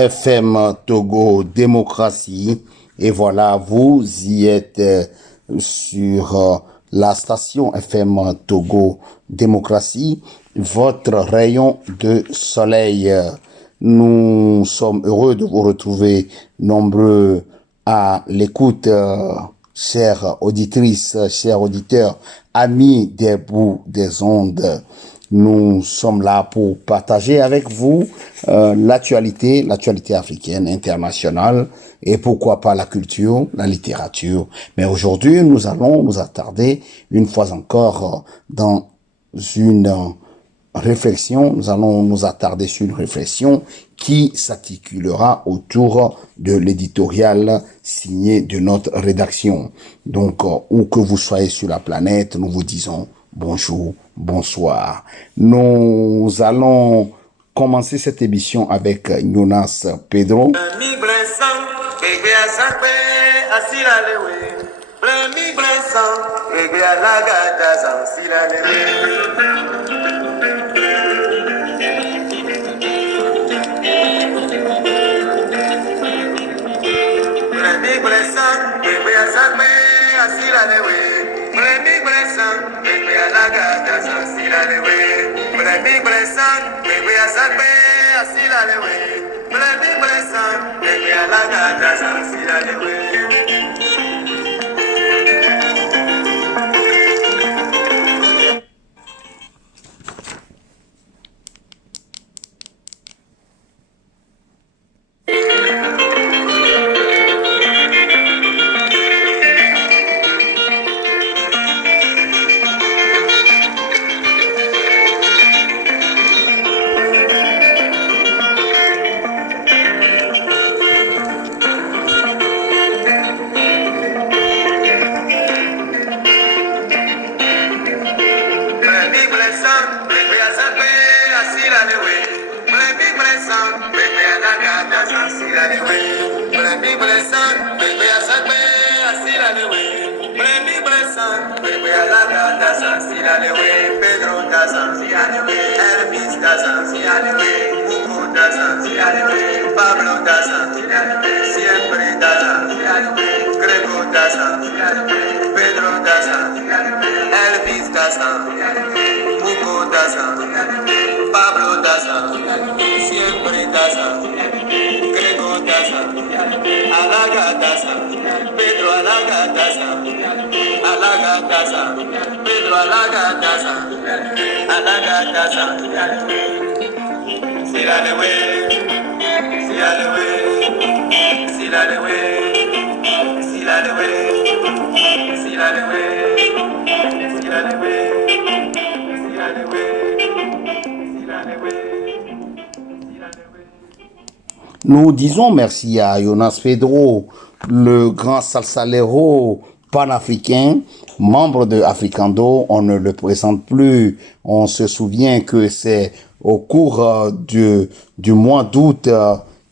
FM Togo Démocratie. Et voilà, vous y êtes sur la station FM Togo Démocratie, votre rayon de soleil. Nous sommes heureux de vous retrouver nombreux à l'écoute, chères auditrices, chers auditeurs, amis des bouts des ondes. Nous sommes là pour partager avec vous l'actualité africaine, internationale et pourquoi pas la culture, la littérature. Mais aujourd'hui, nous allons nous attarder une fois encore dans une réflexion. Nous allons nous attarder sur une réflexion qui s'articulera autour de l'éditorial signé de notre rédaction. Donc, où que vous soyez sur la planète, nous vous disons bonjour, bonsoir. Nous allons commencer cette émission avec Jonas Pedro. Nous disons merci à Jonas Pedro, le grand salsalero panafricain, membre de Africando. On ne le présente plus. On se souvient que c'est au cours du mois d'août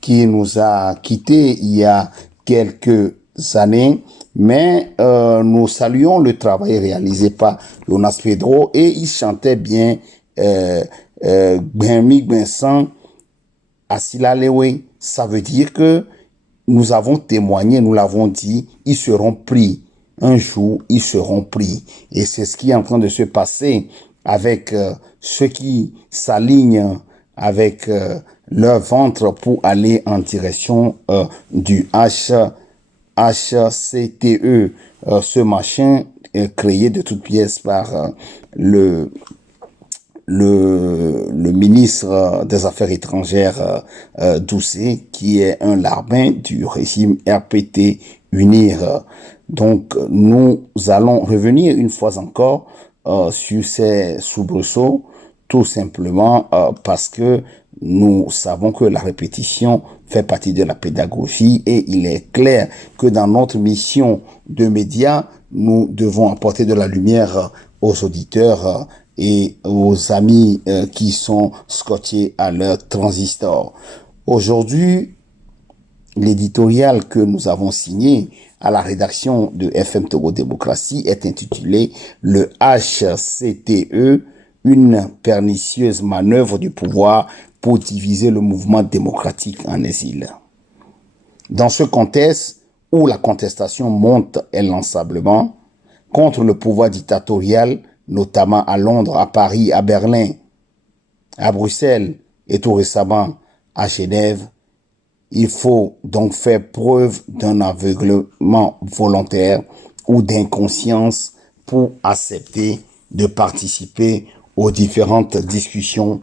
qui nous a quittés il y a quelques années. Mais nous saluons le travail réalisé par Jonas Pedro et il chantait bien Benmi Bensan Asilalewe. Ça veut dire que nous avons témoigné, nous l'avons dit, ils seront pris. Un jour, ils seront pris. Et c'est ce qui est en train de se passer avec ceux qui s'alignent avec leur ventre pour aller en direction du HCTE, ce machin créé de toutes pièces par le ministre des Affaires étrangères Doucet, qui est un larbin du régime RPT UNIR. Donc, nous allons revenir une fois encore sur ces soubresauts, tout simplement parce que nous savons que la répétition fait partie de la pédagogie et il est clair que dans notre mission de médias, nous devons apporter de la lumière aux auditeurs et aux amis qui sont scotchés à leur transistor. Aujourd'hui, l'éditorial que nous avons signé à la rédaction de FM Togo Démocratie est intitulé « Le HCTE, une pernicieuse manœuvre du pouvoir pour diviser le mouvement démocratique en exil. Dans ce contexte où la contestation monte inlassablement contre le pouvoir dictatorial, notamment à Londres, à Paris, à Berlin, à Bruxelles et tout récemment à Genève, il faut donc faire preuve d'un aveuglement volontaire ou d'inconscience pour accepter de participer aux différentes discussions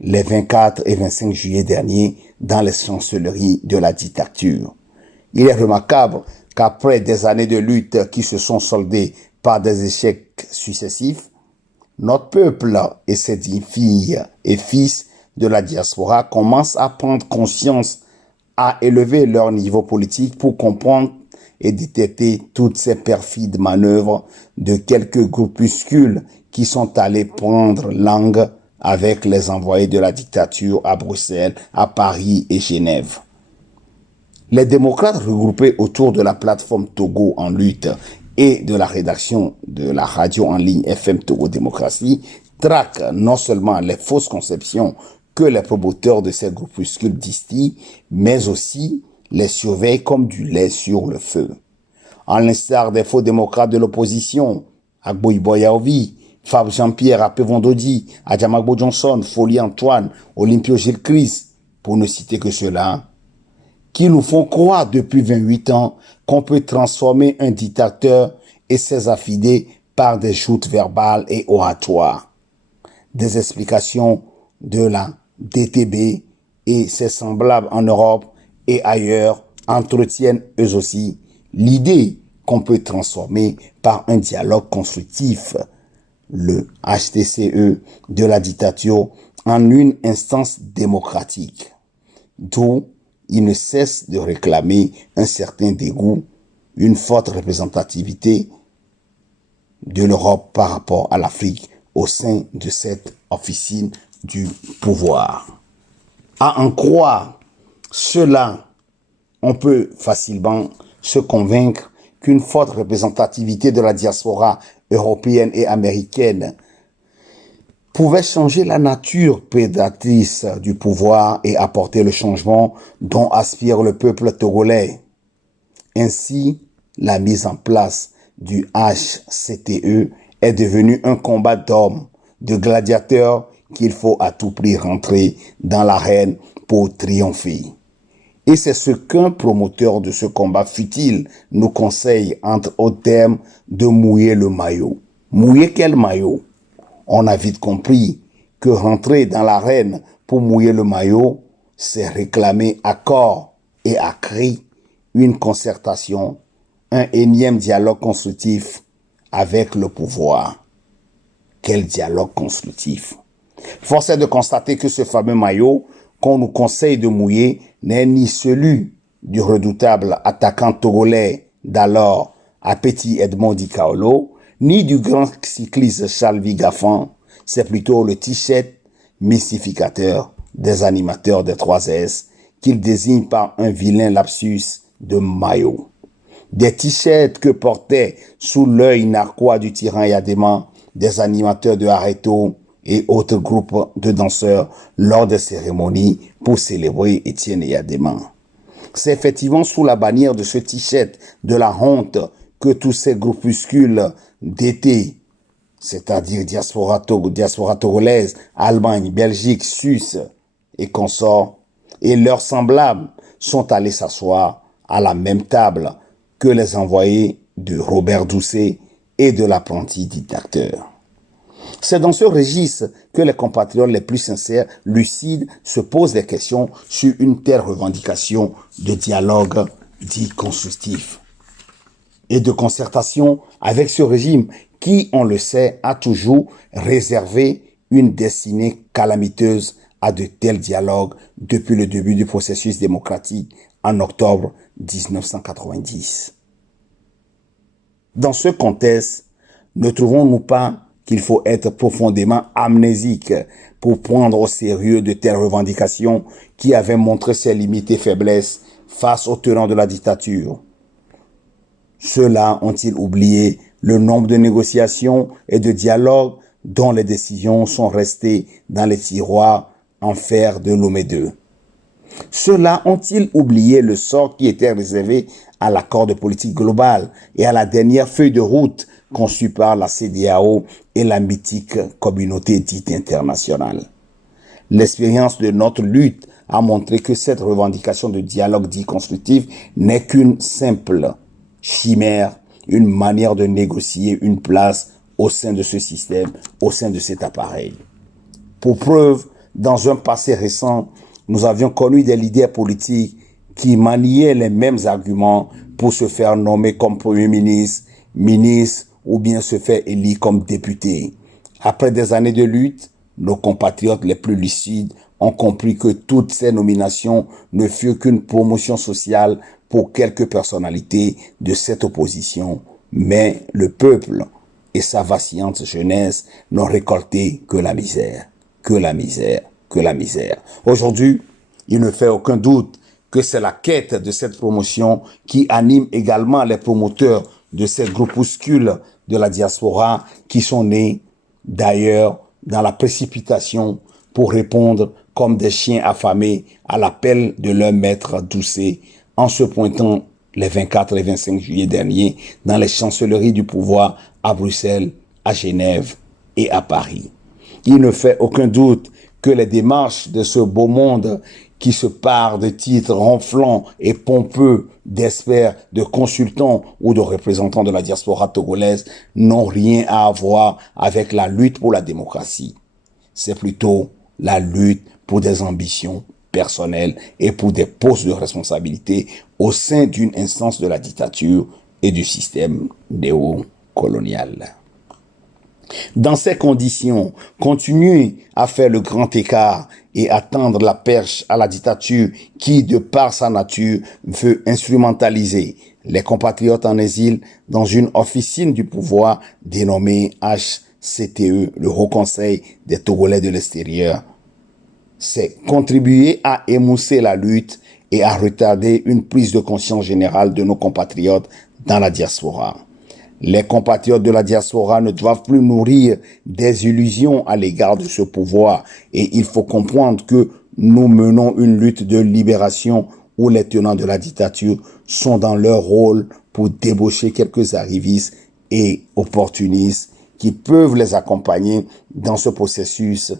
les 24 et 25 juillet dernier dans les chancelleries de la dictature. Il est remarquable qu'après des années de lutte qui se sont soldées par des échecs successifs, notre peuple et ses filles et fils de la diaspora commencent à prendre conscience, à élever leur niveau politique pour comprendre et détecter toutes ces perfides manœuvres de quelques groupuscules qui sont allés prendre langue avec les envoyés de la dictature à Bruxelles, à Paris et Genève. Les démocrates regroupés autour de la plateforme Togo en lutte et de la rédaction de la radio en ligne FM Togo Démocratie traquent non seulement les fausses conceptions que les promoteurs de ces groupuscules distillent, mais aussi les surveillent comme du lait sur le feu. En l'instar des faux démocrates de l'opposition, Agboy Boyaovi, Fab Jean-Pierre, Apé Vendodi, Adjamagbo Johnson, Folie Antoine, Olympio Gilles Chris, pour ne citer que ceux-là, qui nous font croire depuis 28 ans qu'on peut transformer un dictateur et ses affidés par des joutes verbales et oratoires. Des explications de la DTB et ses semblables en Europe et ailleurs entretiennent eux aussi l'idée qu'on peut transformer par un dialogue constructif le HTCE de la dictature en une instance démocratique, d'où il ne cesse de réclamer un certain dégoût, une forte représentativité de l'Europe par rapport à l'Afrique au sein de cette officine du pouvoir. À en croire cela, on peut facilement se convaincre qu'une forte représentativité de la diaspora européenne et américaine pouvait changer la nature prédatrice du pouvoir et apporter le changement dont aspire le peuple togolais. Ainsi, la mise en place du HCTE est devenue un combat d'hommes, de gladiateurs qu'il faut à tout prix rentrer dans l'arène pour triompher. Et c'est ce qu'un promoteur de ce combat futile nous conseille entre autres termes de mouiller le maillot. Mouiller quel maillot? On a vite compris que rentrer dans l'arène pour mouiller le maillot, c'est réclamer à corps et à cri une concertation, un énième dialogue constructif avec le pouvoir. Quel dialogue constructif? Force est de constater que ce fameux maillot qu'on nous conseille de mouiller n'est ni celui du redoutable attaquant togolais d'alors Apeti Edmond Di Kaolo, ni du grand cycliste Charles Vigafan, c'est plutôt le t-shirt mystificateur des animateurs des 3S qu'il désigne par un vilain lapsus de maillot. Des t-shirts que portaient sous l'œil narquois du tyran Yadema des animateurs de Areto et autres groupes de danseurs lors des cérémonies pour célébrer Étienne Yadema. C'est effectivement sous la bannière de ce t-shirt de la honte que tous ces groupuscules d'été, c'est-à-dire diaspora togolaise, Allemagne, Belgique, Suisse et consorts, et leurs semblables sont allés s'asseoir à la même table que les envoyés de Robert Doucet et de l'apprenti dictateur. C'est dans ce registre que les compatriotes les plus sincères, lucides, se posent des questions sur une telle revendication de dialogue dit constructif et de concertation avec ce régime qui, on le sait, a toujours réservé une destinée calamiteuse à de tels dialogues depuis le début du processus démocratique en octobre 1990. Dans ce contexte, ne trouvons-nous pas qu'il faut être profondément amnésique pour prendre au sérieux de telles revendications qui avaient montré ses limites et faiblesses face aux tenants de la dictature? Ceux-là ont-ils oublié le nombre de négociations et de dialogues dont les décisions sont restées dans les tiroirs en faire de Lomé II. Ceux-là ont-ils oublié le sort qui était réservé à l'accord de politique globale et à la dernière feuille de route conçue par la CEDEAO et la mythique communauté dite internationale? L'expérience de notre lutte a montré que cette revendication de dialogue dit constructif n'est qu'une simple chimère, une manière de négocier une place au sein de ce système, au sein de cet appareil. Pour preuve, dans un passé récent, nous avions connu des leaders politiques qui maniaient les mêmes arguments pour se faire nommer comme Premier ministre, ministre ou bien se faire élire comme député. Après des années de lutte, nos compatriotes les plus lucides ont compris que toutes ces nominations ne furent qu'une promotion sociale pour quelques personnalités de cette opposition, mais le peuple et sa vacillante jeunesse n'ont récolté que la misère, que la misère, que la misère. Aujourd'hui, il ne fait aucun doute que c'est la quête de cette promotion qui anime également les promoteurs de ces groupuscules de la diaspora qui sont nés d'ailleurs dans la précipitation pour répondre comme des chiens affamés à l'appel de leur maître Doucet en se pointant les 24 et 25 juillet dernier dans les chancelleries du pouvoir à Bruxelles, à Genève et à Paris. Il ne fait aucun doute que les démarches de ce beau monde qui se pare de titres ronflants et pompeux d'experts, de consultants ou de représentants de la diaspora togolaise n'ont rien à voir avec la lutte pour la démocratie. C'est plutôt la lutte pour des ambitions personnelles et pour des postes de responsabilité au sein d'une instance de la dictature et du système néocolonial. Dans ces conditions, continuer à faire le grand écart et à tendre la perche à la dictature qui, de par sa nature, veut instrumentaliser les compatriotes en exil dans une officine du pouvoir dénommée HCTE, le Haut Conseil des Togolais de l'extérieur, c'est contribuer à émousser la lutte et à retarder une prise de conscience générale de nos compatriotes dans la diaspora. Les compatriotes de la diaspora ne doivent plus nourrir des illusions à l'égard de ce pouvoir et il faut comprendre que nous menons une lutte de libération où les tenants de la dictature sont dans leur rôle pour débaucher quelques arrivistes et opportunistes qui peuvent les accompagner dans ce processus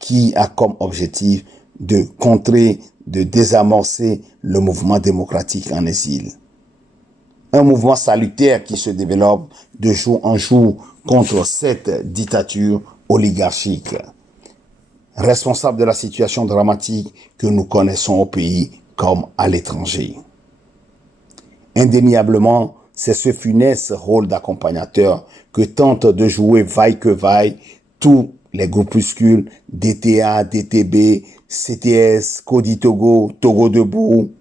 qui a comme objectif de contrer, de désamorcer le mouvement démocratique en exil. Un mouvement salutaire qui se développe de jour en jour contre cette dictature oligarchique, responsable de la situation dramatique que nous connaissons au pays comme à l'étranger. Indéniablement, c'est ce funeste rôle d'accompagnateur que tentent de jouer vaille que vaille tous les groupuscules DTA, DTB, CTS, Codi Togo, Togo Debout,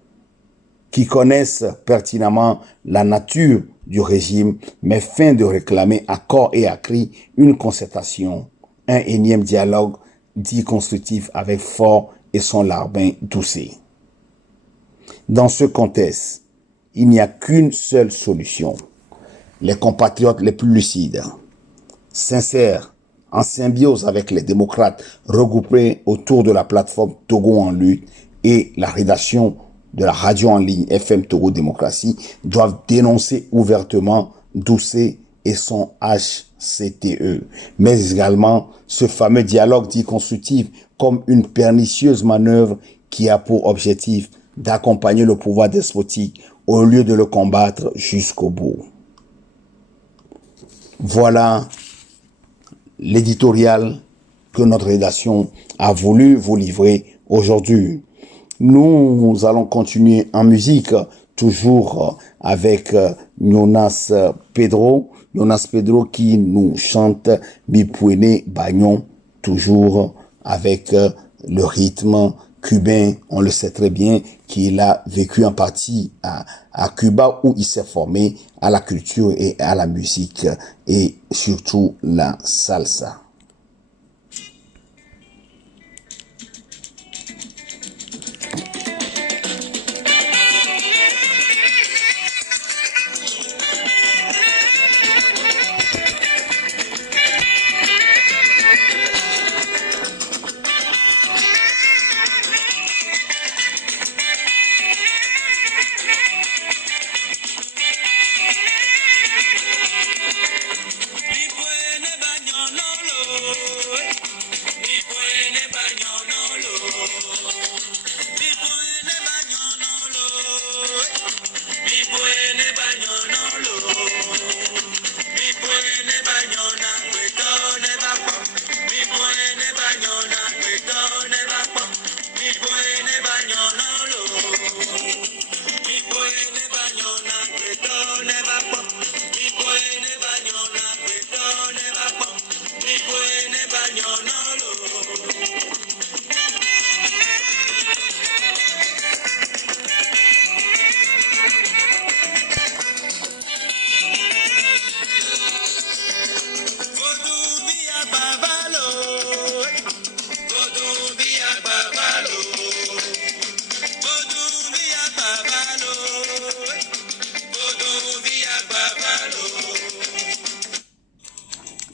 qui connaissent pertinemment la nature du régime, mais fin de réclamer à corps et à cri une concertation, un énième dialogue dit constructif avec Faure et son larbin Doucet. Dans ce contexte, il n'y a qu'une seule solution. Les compatriotes les plus lucides, sincères, en symbiose avec les démocrates regroupés autour de la plateforme Togo en lutte et la rédaction de la radio en ligne FM Togo Démocratie doivent dénoncer ouvertement Doucet et son HCTE, mais également ce fameux dialogue dit constructif comme une pernicieuse manœuvre qui a pour objectif d'accompagner le pouvoir despotique au lieu de le combattre jusqu'au bout. Voilà l'éditorial que notre rédaction a voulu vous livrer aujourd'hui. Nous allons continuer en musique, toujours avec Jonas Pedro. Jonas Pedro qui nous chante Mipouene Bagnon, toujours avec le rythme cubain. On le sait très bien qu'il a vécu en partie à Cuba où il s'est formé à la culture et à la musique et surtout la salsa.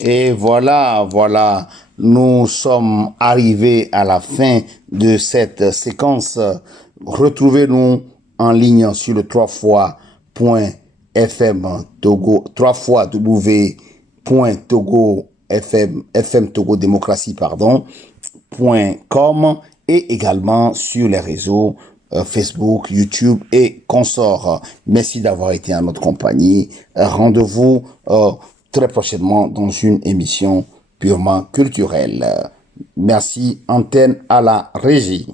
Et voilà, nous sommes arrivés à la fin de cette séquence. Retrouvez-nous en ligne sur le 3fois.fm Togo, 3 fois FM Togo démocratie, .com, et également sur les réseaux Facebook, YouTube et consorts. Merci d'avoir été en notre compagnie. Rendez-vous très prochainement dans une émission purement culturelle. Merci, antenne à la régie.